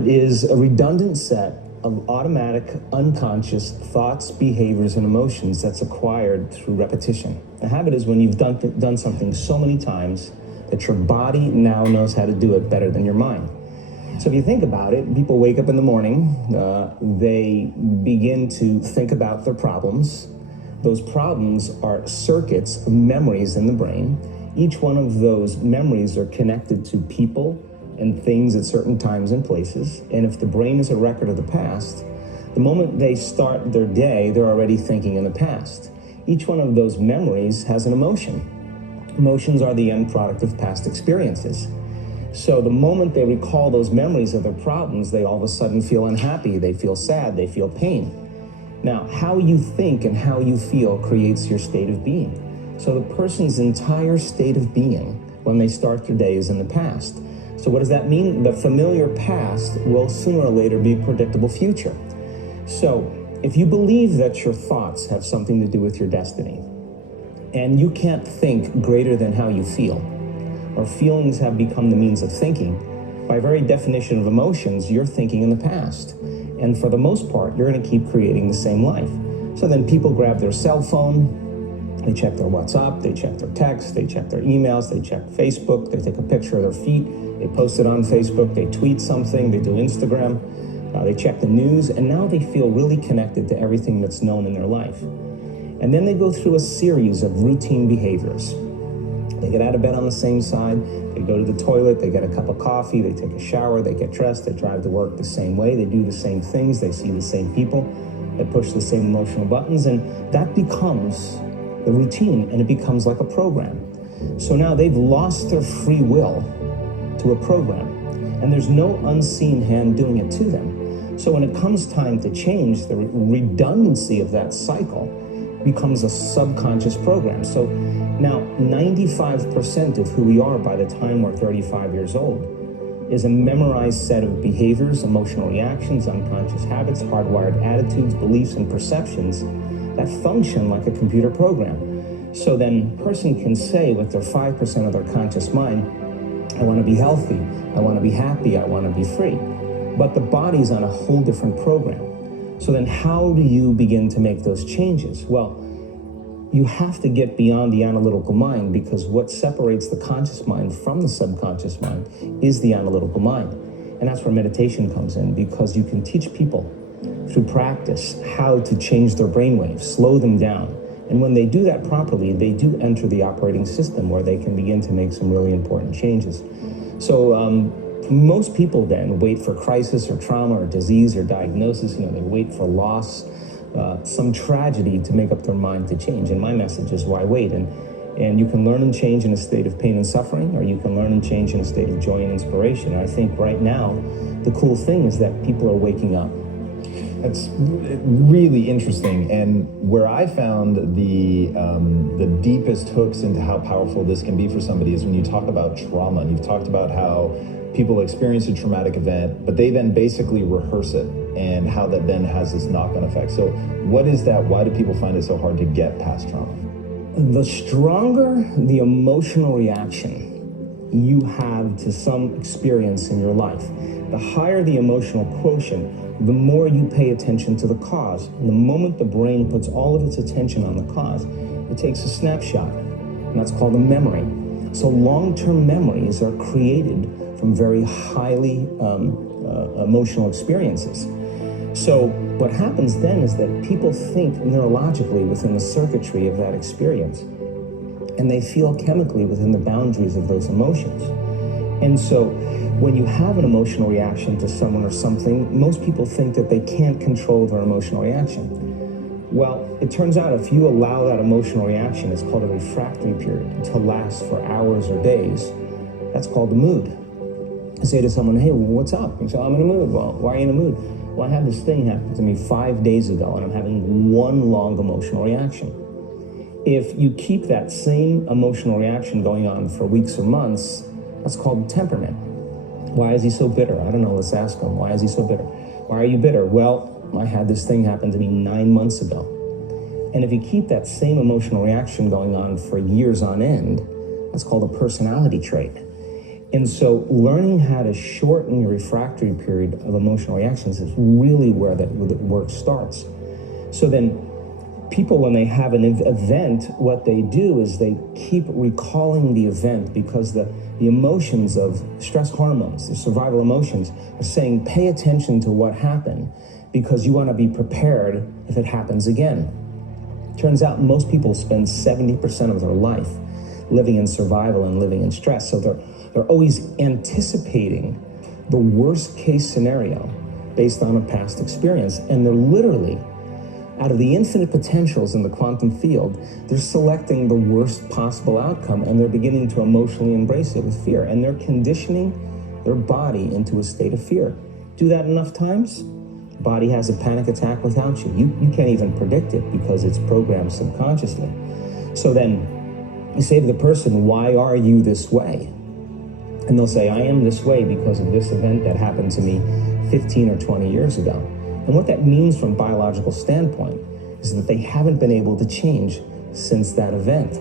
habit is a redundant set of automatic, unconscious thoughts, behaviors, and emotions that's acquired through repetition. A habit is when you've done something so many times that your body now knows how to do it better than your mind. So if you think about it, people wake up in the morning, they begin to think about their problems. Those problems are circuits of memories in the brain. Each one of those memories are connected to people and things at certain times and places. And if the brain is a record of the past, the moment they start their day, they're already thinking in the past. Each one of those memories has an emotion. Emotions are the end product of past experiences. So the moment they recall those memories of their problems, they all of a sudden feel unhappy, they feel sad, they feel pain. Now, how you think and how you feel creates your state of being. So the person's entire state of being when they start their day is in the past. So what does that mean? The familiar past will sooner or later be a predictable future. So if you believe that your thoughts have something to do with your destiny, and you can't think greater than how you feel, or feelings have become the means of thinking, by very definition of emotions, you're thinking in the past. And for the most part, you're going to keep creating the same life. So then people grab their cell phone, they check their WhatsApp, they check their text, they check their emails, they check Facebook, they take a picture of their feet, they post it on Facebook, they tweet something, they do Instagram, they check the news, and now they feel really connected to everything that's known in their life. And then they go through a series of routine behaviors. They get out of bed on the same side, they go to the toilet, they get a cup of coffee, they take a shower, they get dressed, they drive to work the same way, they do the same things, they see the same people, they push the same emotional buttons, and that becomes the routine, and it becomes like a program. So now they've lost their free will to a program, and there's no unseen hand doing it to them. So when it comes time to change, the redundancy of that cycle becomes a subconscious program. So now 95% of who we are by the time we're 35 years old is a memorized set of behaviors, emotional reactions, unconscious habits, hardwired attitudes, beliefs, and perceptions that function like a computer program. So then a person can say with their 5% of their conscious mind, I want to be healthy, I want to be happy, I want to be free. But the body's on a whole different program. So then how do you begin to make those changes? Well, you have to get beyond the analytical mind, because what separates the conscious mind from the subconscious mind is the analytical mind. And that's where meditation comes in, because you can teach people through practice how to change their brainwaves, slow them down. And when they do that properly, they do enter the operating system where they can begin to make some really important changes. So most people then wait for crisis or trauma or disease or diagnosis. They wait for loss, some tragedy to make up their mind to change. And my message is, why wait? And you can learn and change in a state of pain and suffering, or you can learn and change in a state of joy and inspiration. And I think right now, the cool thing is that people are waking up. That's really interesting, and where I found the deepest hooks into how powerful this can be for somebody is when you talk about trauma, and you've talked about how people experience a traumatic event, but they then basically rehearse it, and how that then has this knock-on effect. So what is that? Why do people find it so hard to get past trauma? The stronger the emotional reaction you have to some experience in your life, the higher the emotional quotient, the more you pay attention to the cause. And the moment the brain puts all of its attention on the cause, it takes a snapshot, and that's called a memory. So long-term memories are created from very highly emotional experiences. So what happens then is that people think neurologically within the circuitry of that experience, and they feel chemically within the boundaries of those emotions. And so when you have an emotional reaction to someone or something, most people think that they can't control their emotional reaction. Well, it turns out if you allow that emotional reaction, it's called a refractory period, to last for hours or days, that's called the mood. I say to someone, hey, what's up? You say, I'm in a mood. Well, why are you in a mood? Well, I had this thing happen to me 5 days ago, and I'm having one long emotional reaction. If you keep that same emotional reaction going on for weeks or months, that's called temperament. Why is he so bitter? I don't know, let's ask him. Why is he so bitter? Why are you bitter? Well, I had this thing happen to me 9 months ago. And if you keep that same emotional reaction going on for years on end, that's called a personality trait. And so learning how to shorten your refractory period of emotional reactions is really where the work starts. So then people, when they have an event, what they do is they keep recalling the event because the emotions of stress hormones, the survival emotions, are saying, pay attention to what happened because you want to be prepared if it happens again. Turns out most people spend 70% of their life living in survival and living in stress. So they're always anticipating the worst case scenario based on a past experience. And they're literally, out of the infinite potentials in the quantum field, they're selecting the worst possible outcome, and they're beginning to emotionally embrace it with fear. And they're conditioning their body into a state of fear. Do that enough times, body has a panic attack without you. You can't even predict it because it's programmed subconsciously. So then you say to the person, why are you this way? And they'll say, I am this way because of this event that happened to me 15 or 20 years ago. And what that means from a biological standpoint is that they haven't been able to change since that event.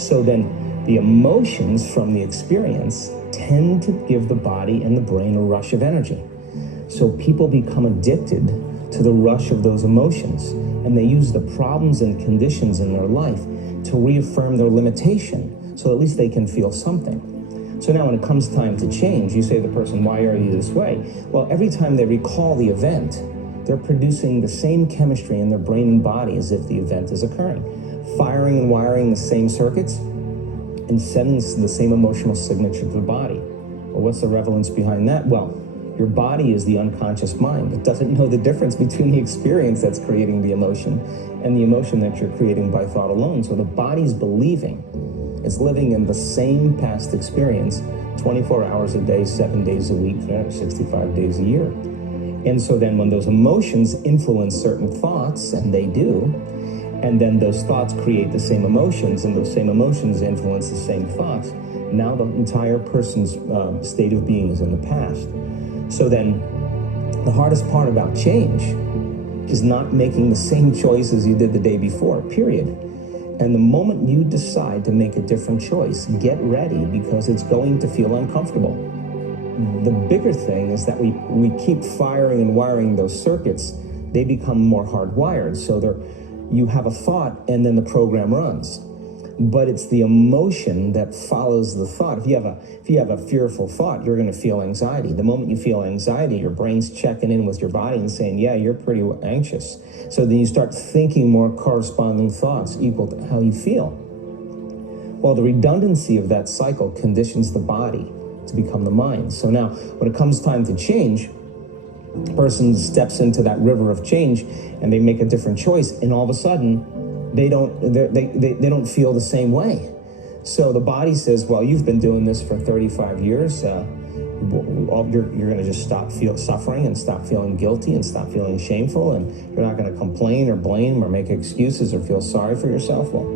So then the emotions from the experience tend to give the body and the brain a rush of energy. So people become addicted to the rush of those emotions, and they use the problems and conditions in their life to reaffirm their limitation, so at least they can feel something. So now when it comes time to change, you say to the person, why are you this way? Well, every time they recall the event, they're producing the same chemistry in their brain and body as if the event is occurring, firing and wiring the same circuits and sending the same emotional signature to the body. Well, what's the relevance behind that? Well, your body is the unconscious mind. It doesn't know the difference between the experience that's creating the emotion and the emotion that you're creating by thought alone. So the body's believing it's living in the same past experience 24 hours a day, 7 days a week, 365 days a year. And so then when those emotions influence certain thoughts, and they do, and then those thoughts create the same emotions, and those same emotions influence the same thoughts, now the entire person's state of being is in the past. So then the hardest part about change is not making the same choices you did the day before, period. And the moment you decide to make a different choice, get ready because it's going to feel uncomfortable. The bigger thing is that we keep firing and wiring those circuits. They become more hardwired. So you have a thought and then the program runs. But it's the emotion that follows the thought. If you have a fearful thought, you're going to feel anxiety. The moment you feel anxiety, your brain's checking in with your body and saying, yeah, you're pretty anxious. So then you start thinking more corresponding thoughts equal to how you feel. Well, the redundancy of that cycle conditions the body to become the mind. So now when it comes time to change, the person steps into that river of change and they make a different choice, and all of a sudden they don't feel the same way. So the body says, well, you've been doing this for 35 years. You're going to just stop suffering and stop feeling guilty and stop feeling shameful, and you're not going to complain or blame or make excuses or feel sorry for yourself. Well,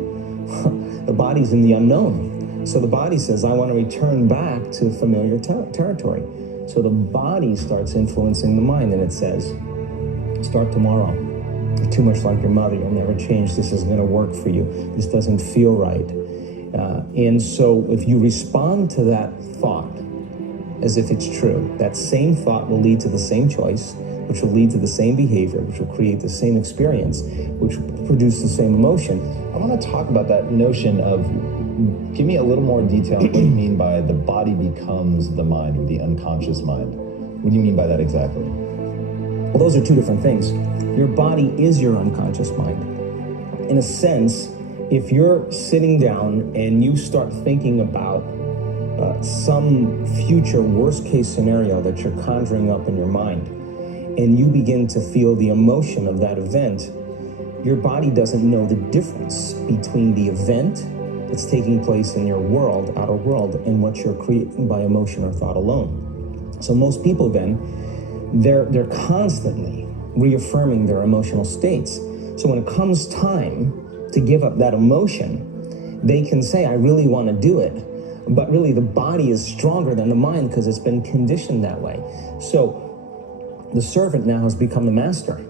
the body's in the unknown. So the body says, I want to return back to familiar territory. So the body starts influencing the mind, and it says, start tomorrow. You're too much like your mother. You'll never change. This isn't going to work for you. This doesn't feel right. And so if you respond to that thought as if it's true, that same thought will lead to the same choice, which will lead to the same behavior, which will create the same experience, which will produce the same emotion. I want to talk about that notion of, give me a little more detail on what you mean by the body becomes the mind, or the unconscious mind. What do you mean by that exactly? Well, those are two different things. Your body is your unconscious mind. In a sense, if you're sitting down and you start thinking about some future worst case scenario that you're conjuring up in your mind, and you begin to feel the emotion of that event, your body doesn't know the difference between the event that's taking place in your world, outer world, and what you're creating by emotion or thought alone. So most people then, they're constantly reaffirming their emotional states. So when it comes time to give up that emotion, they can say, I really want to do it. But really the body is stronger than the mind because it's been conditioned that way. So the servant now has become the master.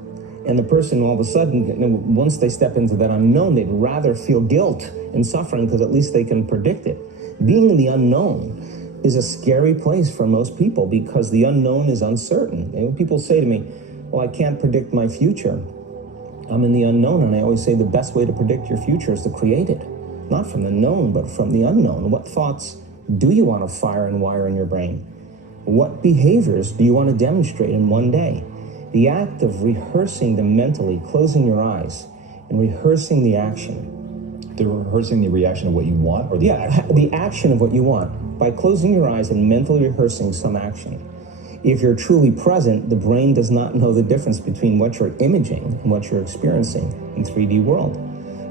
And the person all of a sudden, once they step into that unknown, they'd rather feel guilt and suffering because at least they can predict it. Being in the unknown is a scary place for most people because the unknown is uncertain. And when people say to me, well, I can't predict my future, I'm in the unknown. And I always say the best way to predict your future is to create it. Not from the known, but from the unknown. What thoughts do you want to fire and wire in your brain? What behaviors do you want to demonstrate in one day? The act of rehearsing them mentally, closing your eyes, and rehearsing the action. The rehearsing the reaction of what you want, or the action? The action of what you want. By closing your eyes and mentally rehearsing some action. If you're truly present, the brain does not know the difference between what you're imaging and what you're experiencing in 3D world.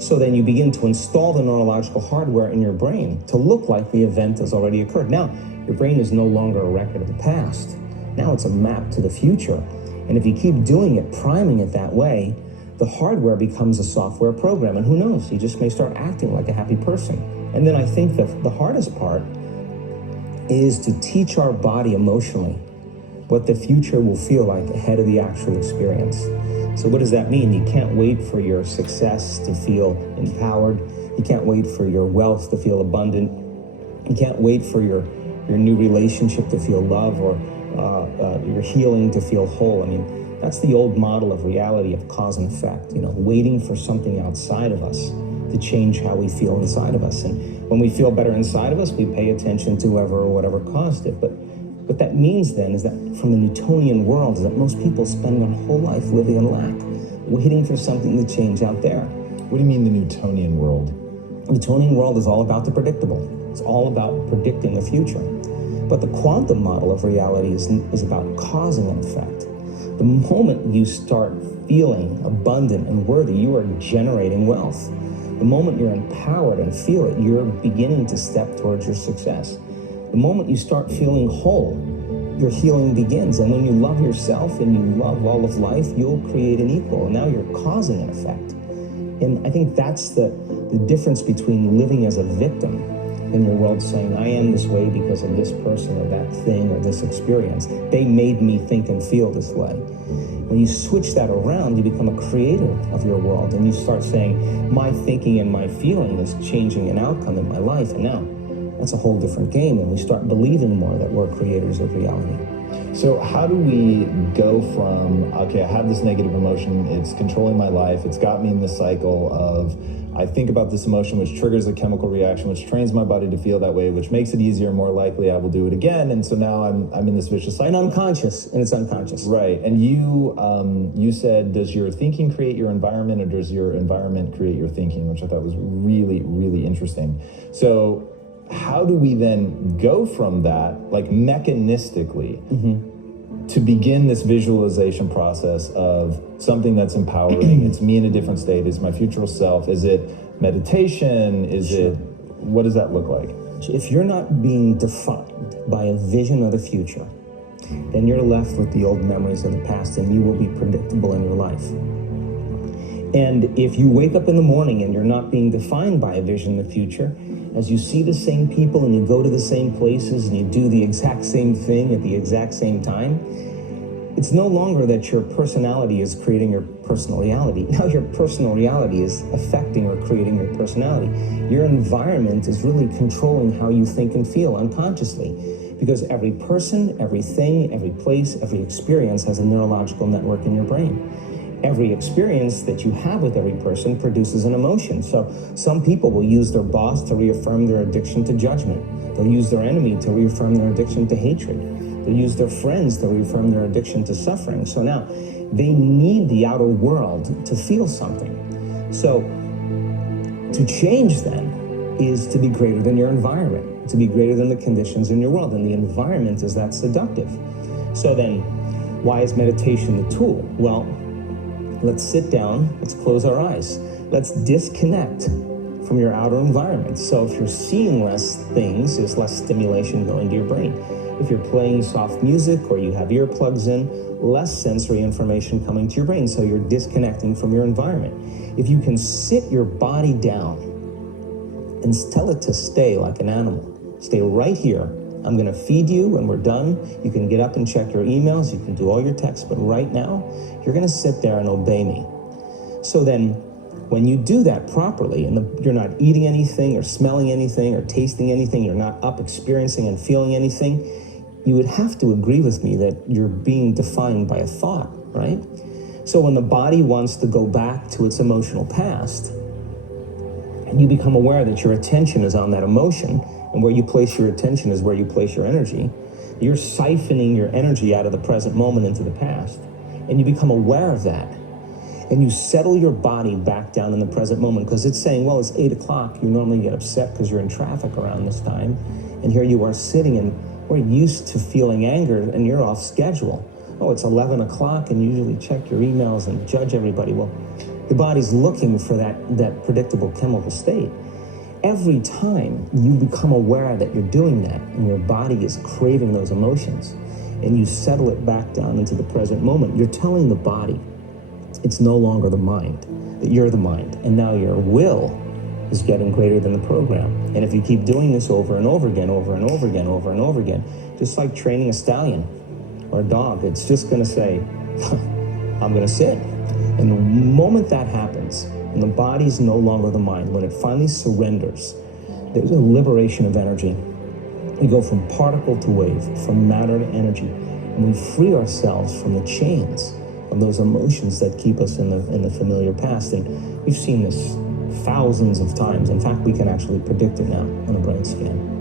So then you begin to install the neurological hardware in your brain to look like the event has already occurred. Now, your brain is no longer a record of the past. Now it's a map to the future. And if you keep doing it, priming it that way, the hardware becomes a software program. And who knows, you just may start acting like a happy person. And then I think that the hardest part is to teach our body emotionally what the future will feel like ahead of the actual experience. So what does that mean? You can't wait for your success to feel empowered. You can't wait for your wealth to feel abundant. You can't wait for your new relationship to feel love, or your healing to feel whole. I mean, that's the old model of reality, of cause and effect, waiting for something outside of us to change how we feel inside of us. And when we feel better inside of us, we pay attention to whoever or whatever caused it. But what that means then is that from the Newtonian world is that most people spend their whole life living in lack, waiting for something to change out there. What do you mean the Newtonian world? The Newtonian world is all about the predictable. It's all about predicting the future. But the quantum model of reality is about causing an effect. The moment you start feeling abundant and worthy, you are generating wealth. The moment you're empowered and feel it, you're beginning to step towards your success. The moment you start feeling whole, your healing begins. And when you love yourself and you love all of life, you'll create an equal. And now you're causing an effect. And I think that's the difference between living as a victim in your world, saying, I am this way because of this person or that thing or this experience. They made me think and feel this way. When you switch that around, you become a creator of your world. And you start saying, my thinking and my feeling is changing an outcome in my life. And now, that's a whole different game, and we start believing more that we're creators of reality. So how do we go from, okay, I have this negative emotion, it's controlling my life, it's got me in this cycle of, I think about this emotion, which triggers a chemical reaction, which trains my body to feel that way, which makes it easier, more likely I will do it again, and so now I'm in this vicious cycle. And unconscious, and it's unconscious. Right, and you said, does your thinking create your environment, or does your environment create your thinking, which I thought was really, really interesting. So how do we then go from that, like mechanistically, to begin this visualization process of something that's empowering? It's me in a different state. It's my future self. Is it meditation? Is it, what does that look like? If you're not being defined by a vision of the future, then you're left with the old memories of the past, and you will be predictable in your life. And if you wake up in the morning and you're not being defined by a vision of the future, as you see the same people and you go to the same places and you do the exact same thing at the exact same time, it's no longer that your personality is creating your personal reality. Now your personal reality is affecting or creating your personality. Your environment is really controlling how you think and feel unconsciously, because every person, everything, every place, every experience has a neurological network in your brain. Every experience that you have with every person produces an emotion. So some people will use their boss to reaffirm their addiction to judgment. They'll use their enemy to reaffirm their addiction to hatred. They'll use their friends to reaffirm their addiction to suffering. So now they need the outer world to feel something. So to change then is to be greater than your environment, to be greater than the conditions in your world. And the environment is that seductive. So then why is meditation the tool? Well, let's sit down, let's close our eyes. Let's disconnect from your outer environment. So if you're seeing less things, there's less stimulation going to your brain. If you're playing soft music or you have earplugs in, less sensory information coming to your brain, so you're disconnecting from your environment. If you can sit your body down and tell it to stay like an animal, stay right here. I'm gonna feed you when we're done. You can get up and check your emails, you can do all your texts, but right now, you're gonna sit there and obey me. So then, When you do that properly, and you're not eating anything or smelling anything or tasting anything, you're not up experiencing and feeling anything, you would have to agree with me that you're being defined by a thought, right? So when the body wants to go back to its emotional past, and you become aware that your attention is on that emotion, and where you place your attention is where you place your energy, you're siphoning your energy out of the present moment into the past, and you become aware of that. And you settle your body back down in the present moment, because it's saying, well, it's 8 o'clock. You normally get upset because you're in traffic around this time. And here you are sitting, and we're used to feeling anger, and you're off schedule. Oh, it's 11 o'clock, and you usually check your emails and judge everybody. Well, the body's looking for that predictable chemical state. Every time you become aware that you're doing that, and your body is craving those emotions, and you settle it back down into the present moment, you're telling the body, it's no longer the mind, that you're the mind, and now your will is getting greater than the program. And if you keep doing this over and over again, over and over again, over and over again, just like training a stallion or a dog, it's just going to say, I'm going to sit. And the moment that happens, and the body's no longer the mind, when it finally surrenders, there's a liberation of energy. We go from particle to wave, from matter to energy, and we free ourselves from the chains of those emotions that keep us in the familiar past. And we've seen this thousands of times. In fact, we can actually predict it now on a brain scan.